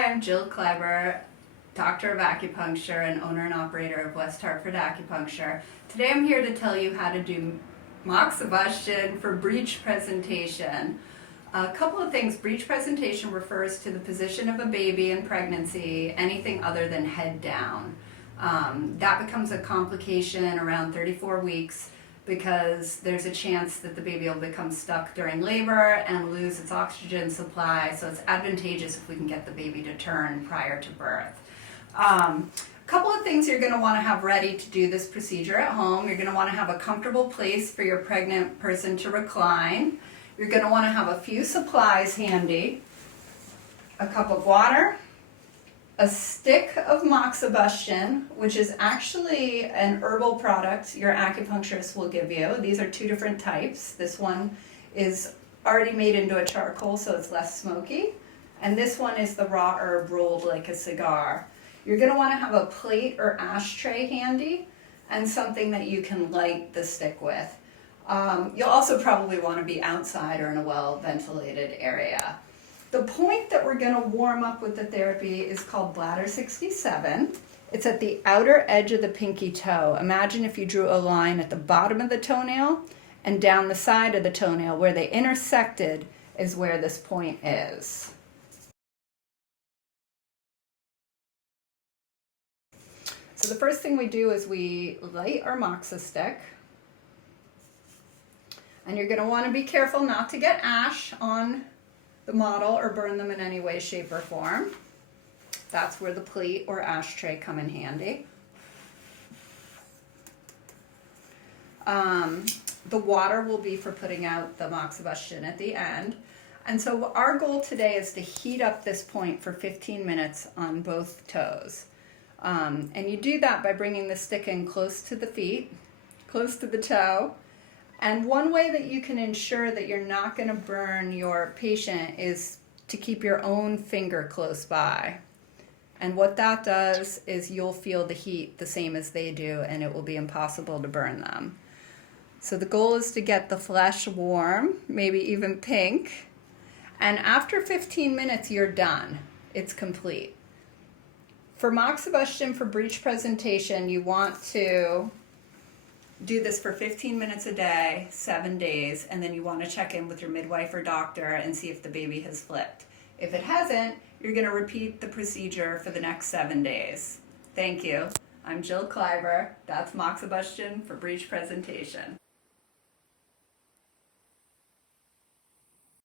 Hi, I'm Jill Kleiber, doctor of acupuncture and owner and operator of West Hartford Acupuncture. Today I'm here to tell you how to do moxibustion for breech presentation. A couple of things. Breech presentation refers to the position of a baby in pregnancy, anything other than head down. That becomes a complication around 34 weeks because there's a chance that the baby will become stuck during labor and lose its oxygen supply, so it's advantageous if we can get the baby to turn prior to birth. A couple of things you're going to want to have ready to do this procedure at home. You're going to want to have a comfortable place for your pregnant person to recline. You're going to want to have a few supplies handy, a cup of water, a stick of moxibustion, which is actually an herbal product your acupuncturist will give you. These are two different types. This one is already made into a charcoal, so it's less smoky. And this one is the raw herb rolled like a cigar. You're going to want to have a plate or ashtray handy and something that you can light the stick with. You'll also probably want to be outside or in a well-ventilated area. The point that we're going to warm up with the therapy is called bladder 67. It's at the outer edge of the pinky toe. Imagine if you drew a line at the bottom of the toenail and down the side of the toenail. Where they intersected is where this point is. So the first thing we do is we light our moxa stick. And you're going to want to be careful not to get ash on the model or burn them in any way, shape, or form. That's where the plate or ashtray come in handy. The water will be for putting out the moxibustion at the end. And so our goal today is to heat up this point for 15 minutes on both toes. And you do that by bringing the stick in close to the feet, close to the toe. And one way that you can ensure that you're not going to burn your patient is to keep your own finger close by. And what that does is you'll feel the heat the same as they do, and it will be impossible to burn them. So the goal is to get the flesh warm, maybe even pink. And after 15 minutes, you're done. It's complete. For moxibustion for breech presentation, you want to do this for 15 minutes a day, 7 days, and then you want to check in with your midwife or doctor and see if the baby has flipped. If it hasn't, you're going to repeat the procedure for the next 7 days. Thank you. I'm Jill Kleiber. That's moxibustion for breech presentation.